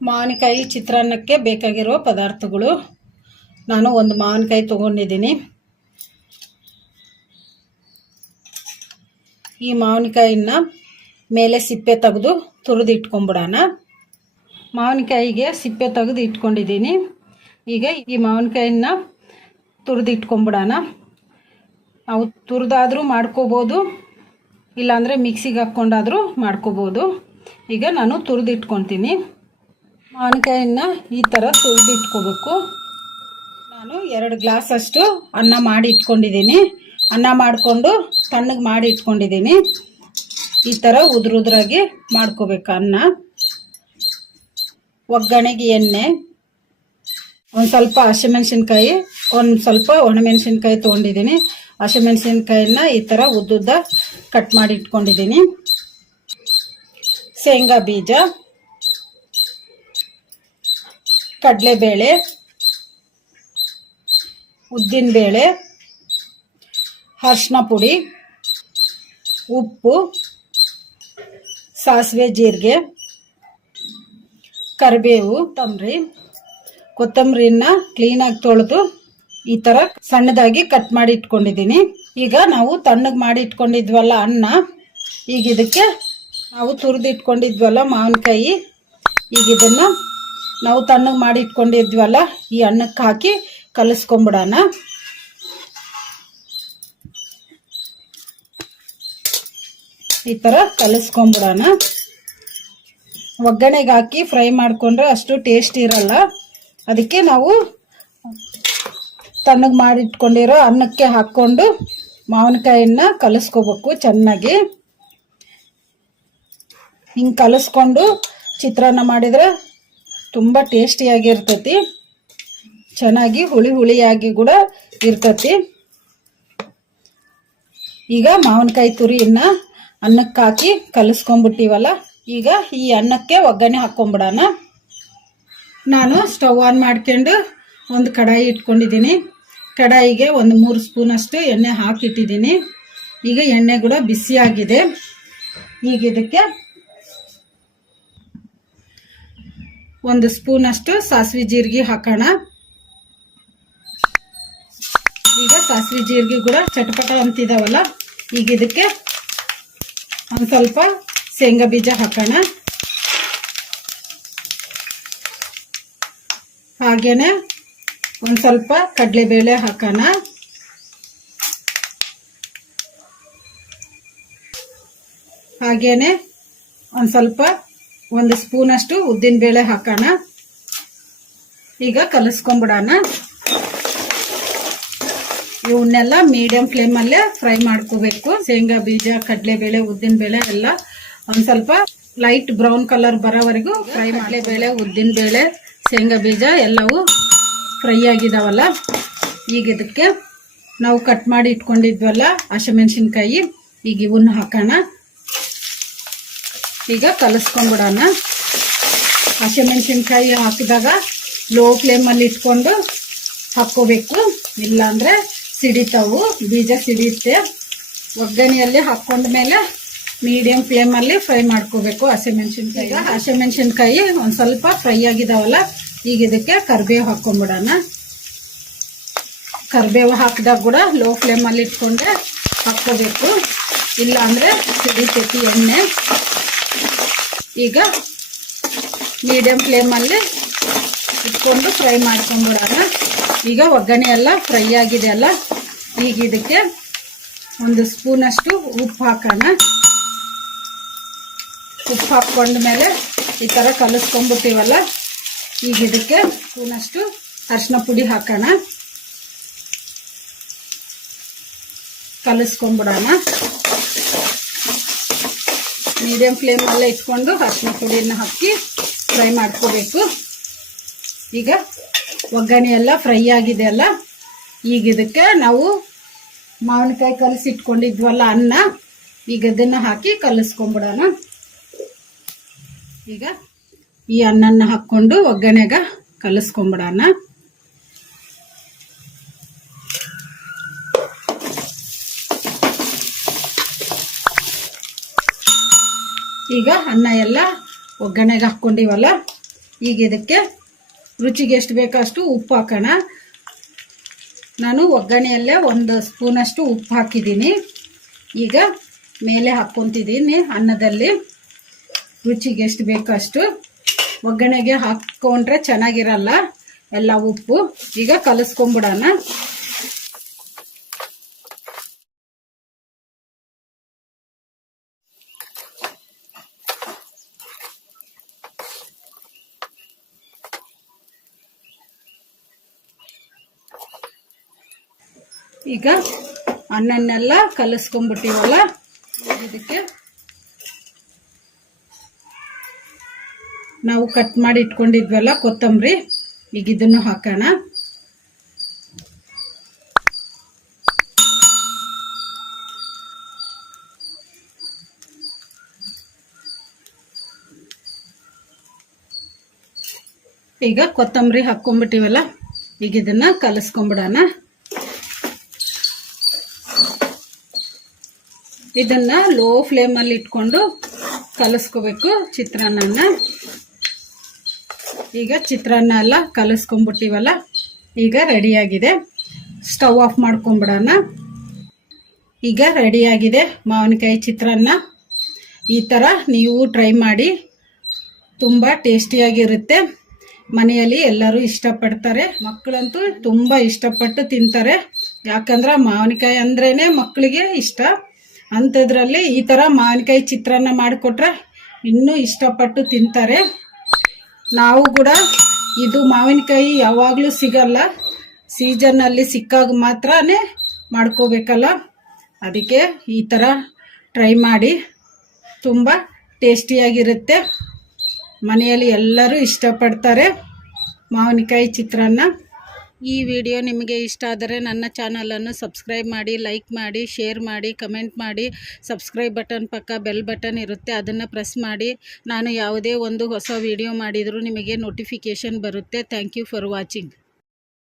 ಮಾವಿನಕಾಯಿ ಚಿತ್ರಾನ್ನಕ್ಕೆ ಬೇಕಾಗಿರುವ ಪದಾರ್ಥಗಳು. ನಾನು ಒಂದು ಮಾವಿನಕಾಯಿ ತೊಗೊಂಡಿದ್ದೀನಿ. ಈ ಮಾವಿನಕಾಯಿನ ಮೇಲೆ ಸಿಪ್ಪೆ ತೆಗೆದು ತುರಿದು ಇಟ್ಕೊಂಬಿಡೋಣ ಮಾವಿನಕಾಯಿಗೆ ಸಿಪ್ಪೆ ತೆಗೆದು ಇಟ್ಕೊಂಡಿದ್ದೀನಿ. ಈಗ ಈ ಮಾವಿನಕಾಯಿನ ತುರಿದು ಇಟ್ಕೊಂಬಿಡೋಣ ನಾವು ತುರಿದಾದರೂ ಮಾಡ್ಕೋಬೋದು, ಇಲ್ಲಾಂದರೆ ಮಿಕ್ಸಿಗೆ ಹಾಕ್ಕೊಂಡಾದರೂ ಮಾಡ್ಕೋಬೋದು. ಈಗ ನಾನು ತುರಿದು ಇಟ್ಕೊತೀನಿ ಮಾವಿನಕಾಯಿನ ಈ ಥರ ತುಳಿದಿಟ್ಕೋಬೇಕು. ನಾನು ಎರಡು ಗ್ಲಾಸಷ್ಟು ಅನ್ನ ಮಾಡಿ ಇಟ್ಕೊಂಡಿದ್ದೀನಿ. ಅನ್ನ ಮಾಡಿಕೊಂಡು ತಣ್ಣಗೆ ಮಾಡಿ ಇಟ್ಕೊಂಡಿದ್ದೀನಿ. ಈ ಥರ ಉದುರು ಉದುರಾಗಿ ಮಾಡ್ಕೋಬೇಕು ಅನ್ನ. ಒಗ್ಗರಣೆಗೆ ಎಣ್ಣೆ, ಒಂದು ಸ್ವಲ್ಪ ಹಸಿಮೆಣ್ಸಿನ್ಕಾಯಿ, ಒಂದು ಸ್ವಲ್ಪ ಒಣಮೆಣ್ಸಿನ್ಕಾಯಿ ತೊಗೊಂಡಿದ್ದೀನಿ. ಹಸಿಮೆಣ್ಸಿನ್ಕಾಯಿನ ಈ ಥರ ಉದ್ದುದ್ದ ಕಟ್ ಮಾಡಿ ಇಟ್ಕೊಂಡಿದ್ದೀನಿ. ಶೇಂಗಾ ಬೀಜ. ಕಡಲೆಬೇಳೆ, ಉದ್ದಿನಬೇಳೆ ಅರ್ಶಿನ ಪುಡಿ, ಉಪ್ಪು, ಸಾಸಿವೆ, ಜೀರಿಗೆ, ಕರಿಬೇವು ಕೊತ್ತಂಬರಿ ಕೊತ್ತಂಬರಿನ ಕ್ಲೀನಾಗಿ ತೊಳೆದು ಈ ಥರ ಸಣ್ಣದಾಗಿ ಕಟ್ ಮಾಡಿ ಇಟ್ಕೊಂಡಿದ್ದೀನಿ. ಈಗ ನಾವು ತಣ್ಣಗೆ ಮಾಡಿ ಇಟ್ಕೊಂಡಿದ್ವಲ್ಲ ಅನ್ನ, ಈಗ ಇದಕ್ಕೆ ನಾವು ತುರಿದು ಇಟ್ಕೊಂಡಿದ್ವಲ್ಲ ಮಾವಿನಕಾಯಿ, ಈಗ ಇದನ್ನು ನಾವು ತಣ್ಣಗೆ ಮಾಡಿ ಇಟ್ಕೊಂಡಿದ್ವಲ್ಲ ಈ ಅನ್ನಕ್ಕೆ ಹಾಕಿ ಕಲಿಸ್ಕೊಂಬಿಡೋಣ. ಈ ಥರ ಕಲಸ್ಕೊಂಬಿಡೋಣ. ಒಗ್ಗರಣೆಗೆ ಹಾಕಿ ಫ್ರೈ ಮಾಡಿಕೊಂಡ್ರೆ ಅಷ್ಟು ಟೇಸ್ಟ್ ಇರಲ್ಲ. ಅದಕ್ಕೆ ನಾವು ತಣ್ಣಗೆ ಮಾಡಿಟ್ಕೊಂಡಿರೋ ಅನ್ನಕ್ಕೆ ಹಾಕ್ಕೊಂಡು ಮಾವಿನಕಾಯಿನ ಕಲಿಸ್ಕೋಬೇಕು ಚೆನ್ನಾಗಿ. ಹಿಂಗೆ ಕಲಿಸ್ಕೊಂಡು ಚಿತ್ರಾನ್ನ ಮಾಡಿದರೆ ತುಂಬ ಟೇಸ್ಟಿಯಾಗಿರ್ತೈತಿ ಚೆನ್ನಾಗಿ ಹುಳಿ ಹುಳಿಯಾಗಿ ಕೂಡ ಇರ್ತತಿ. ಈಗ ಮಾವಿನಕಾಯಿ ತುರಿಯನ್ನ ಅನ್ನಕ್ಕೆ ಹಾಕಿ ಕಲಿಸ್ಕೊಂಡ್ಬಿಟ್ಟಿವಲ್ಲ, ಈಗ ಈ ಅನ್ನಕ್ಕೆ ಒಗ್ಗರಣೆ ಹಾಕ್ಕೊಂಬಿಡೋಣ ನಾನು ಸ್ಟವ್ ಆನ್ ಮಾಡ್ಕೊಂಡು ಒಂದು ಕಡಾಯಿ ಇಟ್ಕೊಂಡಿದ್ದೀನಿ. ಕಡಾಯಿಗೆ ಒಂದು ಮೂರು ಸ್ಪೂನಷ್ಟು ಎಣ್ಣೆ ಹಾಕಿಟ್ಟಿದ್ದೀನಿ. ಈಗ ಎಣ್ಣೆ ಕೂಡ ಬಿಸಿಯಾಗಿದೆ. ಈಗ ಇದಕ್ಕೆ ಒಂದು ಸ್ಪೂನಷ್ಟು ಸಾಸಿವೆ ಜೀರಿಗೆ ಹಾಕೋಣ. ಈಗ ಸಾಸಿವೆ ಜೀರಿಗೆ ಕೂಡ ಚಟಪಟ ಅಂತಿದಾವಲ್ಲ, ಈಗ ಇದಕ್ಕೆ ಒಂದು ಸ್ವಲ್ಪ ಶೇಂಗಾ ಬೀಜ ಹಾಕೋಣ. ಹಾಗೇನೆ ಒಂದು ಸ್ವಲ್ಪ ಕಡಲೆಬೇಳೆ ಹಾಕೋಣ. ಹಾಗೇನೆ ಒಂದು ಸ್ವಲ್ಪ ಒಂದು ಸ್ಪೂನಷ್ಟು ಉದ್ದಿನಬೇಳೆ ಹಾಕೋಣ. ಈಗ ಕಲಿಸ್ಕೊಂಬಿಡೋಣ. ಇವನ್ನೆಲ್ಲ ಮೀಡಿಯಂ ಫ್ಲೇಮಲ್ಲೇ ಫ್ರೈ ಮಾಡ್ಕೋಬೇಕು. ಶೇಂಗಾ, ಬೀಜ, ಕಡಲೆಬೇಳೆ ಉದ್ದಿನಬೇಳೆ ಎಲ್ಲ ಒಂದು ಸ್ವಲ್ಪ ಲೈಟ್ ಬ್ರೌನ್ ಕಲರ್ ಬರೋವರೆಗೂ ಫ್ರೈ ಕಡಲೆಬೇಳೆ ಉದ್ದಿನಬೇಳೆ ಶೇಂಗಾ, ಬೀಜ ಎಲ್ಲವೂ ಫ್ರೈ ಆಗಿದಾವಲ್ಲ. ಈಗ ಇದಕ್ಕೆ ನಾವು ಕಟ್ ಮಾಡಿ ಇಟ್ಕೊಂಡಿದ್ವಲ್ಲ ಹಸಿಮೆಣ್ಸಿನ್ಕಾಯಿ, ಈಗ ಇವನ್ನ ಹಾಕೋಣ. ಈಗ ಕಲಿಸ್ಕೊಂಡ್ಬಿಡೋಣ ಹಸಿಮೆಣಸಿನ್ಕಾಯಿ ಹಾಕಿದಾಗ ಲೋ ಫ್ಲೇಮಲ್ಲಿ ಇಟ್ಕೊಂಡು ಹಾಕ್ಕೋಬೇಕು. ಇಲ್ಲಾಂದರೆ ಸಿಡಿತಾವು. ಬೀಜ ಸಿಡಿಯುತ್ತೆ. ಒಗ್ಗರಣೆಯಲ್ಲಿ ಹಾಕ್ಕೊಂಡ ಮೇಲೆ ಮೀಡಿಯಂ ಫ್ಲೇಮಲ್ಲಿ ಫ್ರೈ ಮಾಡ್ಕೋಬೇಕು ಹಸಿಮೆಣಸಿನ್ಕಾಯಿ ಹಸಿಮೆಣಸಿನ್ಕಾಯಿ ಒಂದು ಸ್ವಲ್ಪ ಫ್ರೈ ಆಗಿದಾವಲ್ಲ, ಈಗ ಇದಕ್ಕೆ ಕರಿಬೇವು ಹಾಕ್ಕೊಂಬಿಡೋಣ ಕರಿಬೇವು ಹಾಕಿದಾಗ ಕೂಡ ಲೋ ಫ್ಲೇಮಲ್ಲಿ ಇಟ್ಕೊಂಡೆ ಹಾಕ್ಕೋಬೇಕು. ಇಲ್ಲ ಅಂದರೆ ಸಿಡಿತೈತಿ ಎಣ್ಣೆ. ಈಗ ಮೀಡಿಯಂ ಫ್ಲೇಮಲ್ಲಿ ಇಟ್ಕೊಂಡು ಫ್ರೈ ಮಾಡ್ಕೊಂಡ್ಬಿಡೋಣ ಈಗ ಒಗ್ಗರಣೆ ಎಲ್ಲ ಫ್ರೈ ಆಗಿದೆ ಅಲ್ಲ? ಈಗ ಇದಕ್ಕೆ ಒಂದು ಸ್ಪೂನಷ್ಟು ಉಪ್ಪು ಹಾಕೋಣ. ಉಪ್ಪು ಹಾಕ್ಕೊಂಡ ಮೇಲೆ ಈ ಥರ ಕಲಿಸ್ಕೊಂಡ್ಬಿಟ್ಟಿವಲ್ಲ? ಈಗ ಇದಕ್ಕೆ ಸ್ಪೂನಷ್ಟು ಅರಿಶಿನ ಪುಡಿ ಹಾಕೋಣ. ಕಲಿಸ್ಕೊಂಬಿಡೋಣ ಮೀಡಿಯಂ ಫ್ಲೇಮಲ್ಲೇ ಇಟ್ಕೊಂಡು ಅರಿಶಿನ ಪುಡಿನ ಹಾಕಿ ಫ್ರೈ ಮಾಡ್ಕೋಬೇಕು. ಈಗ ಒಗ್ಗರಣೆ ಎಲ್ಲ ಫ್ರೈ ಆಗಿದೆ ಅಲ್ಲ? ಈಗ ಇದಕ್ಕೆ ನಾವು ಮಾವಿನಕಾಯಿ ಕಲಸಿಟ್ಕೊಂಡಿದ್ವಲ್ಲ ಅನ್ನ, ಈಗ ಅದನ್ನು ಹಾಕಿ ಕಲಸ್ಕೊಂಬಿಡೋಣ. ಈಗ ಈ ಅನ್ನನ ಹಾಕ್ಕೊಂಡು ಒಗ್ಗರಣೆಗ ಕಲಿಸ್ಕೊಂಬಿಡೋಣ. ಈಗ ಅನ್ನ ಎಲ್ಲ ಒಗ್ಗರಣೆಗೆ ಹಾಕ್ಕೊಂಡಿವಲ್ಲ, ಈಗ ಇದಕ್ಕೆ ರುಚಿಗೆ ಎಷ್ಟು ಬೇಕೋ ಅಷ್ಟು ಉಪ್ಪು ಹಾಕೋಣ. ನಾನು ಒಗ್ಗರಣೆಯಲ್ಲೇ ಒಂದು ಸ್ಪೂನಷ್ಟು ಉಪ್ಪು ಹಾಕಿದ್ದೀನಿ. ಈಗ ಮೇಲೆ ಹಾಕ್ಕೊತಿದ್ದೀನಿ ಅನ್ನದಲ್ಲಿ. ರುಚಿಗೆ ಎಷ್ಟು ಬೇಕೋ ಅಷ್ಟು ಒಗ್ಗರಣೆಗೆ ಹಾಕ್ಕೊಂಡ್ರೆ ಚೆನ್ನಾಗಿರಲ್ಲ ಎಲ್ಲ ಉಪ್ಪು. ಈಗ ಕಲಿಸ್ಕೊಂಬಿಡೋಣ. ಈಗ ಅನ್ನನ್ನೆಲ್ಲ ಕಲಿಸ್ಕೊಂಡ್ಬಿಟ್ಟಿವಲ್ಲ, ಇದಕ್ಕೆ ನಾವು ಕಟ್ ಮಾಡಿ ಇಟ್ಕೊಂಡಿದ್ವಲ್ಲ ಕೊತ್ತಂಬರಿ, ಈಗ ಇದನ್ನು ಹಾಕೋಣ. ಈಗ ಕೊತ್ತಂಬರಿ ಹಾಕ್ಕೊಂಡ್ಬಿಟ್ಟಿವಲ್ಲ, ಈಗ ಇದನ್ನ ಕಲಿಸ್ಕೊಂಡ್ಬಿಡೋಣ. ಇದನ್ನ ಲೋ ಫ್ಲೇಮಲ್ಲಿ ಇಟ್ಕೊಂಡು ಕಲಿಸ್ಕೋಬೇಕು ಚಿತ್ರಾನ್ನ ಈಗ ಚಿತ್ರಾನ್ನ ಎಲ್ಲ ಕಲಿಸ್ಕೊಂಡ್ಬಿಟ್ಟಿವಲ್ಲ, ಈಗ ರೆಡಿಯಾಗಿದೆ ಸ್ಟವ್ ಆಫ್ ಮಾಡ್ಕೊಂಬಿಡೋಣ. ಈಗ ರೆಡಿಯಾಗಿದೆ ಮಾವಿನಕಾಯಿ ಚಿತ್ರಾನ್ನ. ಈ ಥರ ನೀವು ಟ್ರೈ ಮಾಡಿ, ತುಂಬ ಟೇಸ್ಟಿಯಾಗಿರುತ್ತೆ ಮನೆಯಲ್ಲಿ ಎಲ್ಲರೂ ಇಷ್ಟಪಡ್ತಾರೆ. ಮಕ್ಕಳಂತೂ ತುಂಬ ಇಷ್ಟಪಟ್ಟು ತಿಂತಾರೆ. ಯಾಕಂದ್ರೆ ಮಾವಿನಕಾಯಿ ಅಂದ್ರೇ ಮಕ್ಕಳಿಗೆ ಇಷ್ಟ. ಅಂಥದ್ರಲ್ಲಿ ಈ ಥರ ಮಾವಿನಕಾಯಿ ಚಿತ್ರಾನ್ನ ಮಾಡಿಕೊಟ್ರೆ ಇನ್ನೂ ಇಷ್ಟಪಟ್ಟು ತಿಂತಾರೆ. ನಾವು ಕೂಡ ಇದು ಮಾವಿನಕಾಯಿ ಯಾವಾಗಲೂ ಸಿಗಲ್ಲ. ಸೀಸನ್ನಲ್ಲಿ ಸಿಕ್ಕಾಗ ಮಾತ್ರನೇ ಮಾಡ್ಕೋಬೇಕಲ್ಲ. ಅದಕ್ಕೆ ಈ ಥರ ಟ್ರೈ ಮಾಡಿ. ತುಂಬ ಟೇಸ್ಟಿಯಾಗಿರುತ್ತೆ ಮನೆಯಲ್ಲಿ ಎಲ್ಲರೂ ಇಷ್ಟಪಡ್ತಾರೆ ಮಾವಿನಕಾಯಿ ಚಿತ್ರಾನ್ನ. ಈ ವಿಡಿಯೋ ನಿಮಗೆ ಇಷ್ಟ ಆದರೆ ನನ್ನ ಚಾನಲನ್ನು ಸಬ್ಸ್ಕ್ರೈಬ್ ಮಾಡಿ, ಲೈಕ್ ಮಾಡಿ, ಶೇರ್ ಮಾಡಿ, ಕಮೆಂಟ್ ಮಾಡಿ. ಸಬ್ಸ್ಕ್ರೈಬ್ ಬಟನ್ ಪಕ್ಕ ಬೆಲ್ ಬಟನ್ ಇರುತ್ತೆ, ಅದನ್ನು ಪ್ರೆಸ್ ಮಾಡಿ. ನಾನು ಯಾವುದೇ ಒಂದು ಹೊಸ ವಿಡಿಯೋ ಮಾಡಿದರೂ ನಿಮಗೆ ನೋಟಿಫಿಕೇಷನ್ ಬರುತ್ತೆ. Thank you for watching.